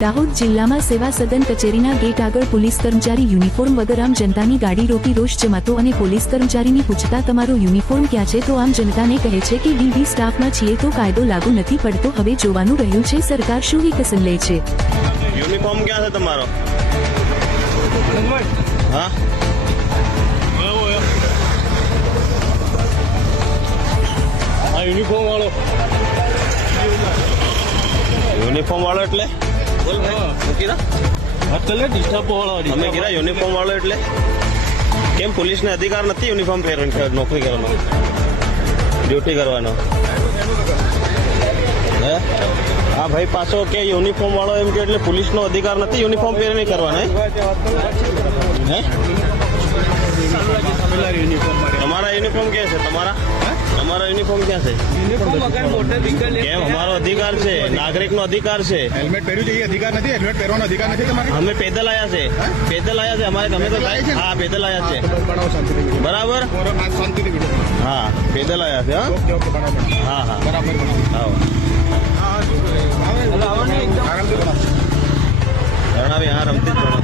દાહોદ જિલ્લામાં સેવા સદન કચેરીના ગેટ આગળ પોલીસ કર્મચારી યુનિફોર્મ વગર આમ જનતાની ગાડી રોકી રોષ જમાતો અને પોલીસ કર્મચારીની પૂછતા તમારો યુનિફોર્મ ક્યાં છે તો આમ જનતાને કહે છે કે ડીડી સ્ટાફમાં છીએ તો કાયદો લાગુ નથી પડતો। હવે જોવાનું રહ્યું છે સરકાર શું એક્શન લે છે। યુનિફોર્મ ક્યાં છે તમારો? હા યુનિફોર્મ વાળો એટલે બોલ ભાઈ મૂકી અત્યારે ડિસ્ટર્બ વાળો અમે કીધા યુનિફોર્મ વાળો એટલે કેમ પોલીસને અધિકાર નથી યુનિફોર્મ પહેરવાનો, નોકરી કરવાનો, ડ્યુટી કરવાનો? હે હા ભાઈ પાછો કે યુનિફોર્મ વાળો એમ કે એટલે પોલીસનો અધિકાર નથી યુનિફોર્મ પહેરીને કરવાનો? હે તમારા યુનિફોર્મ ક્યાં છે? તમારા યુનિફોર્મ ક્યાં છે? કેમ અમારો અધિકાર છે, નાગરિકનો અધિકાર છે। હેલ્મેટ પહેર્યું છે એ અધિકાર નથી, હેલ્મેટ પહેરવાનો અધિકાર નથી તમારે? અમે પેદલ આવ્યા છે અમારે ગમે તો થાય। હા પેદલ આવ્યા છે બનાવો શાંતિથી બરાબર। શાંતિથી વિડીયો હા પેદલ આવ્યા છે ઓકે ઓકે બનાવો હા હા બરાબર આવો આગળ રણાવી હા રમતી જ ભણો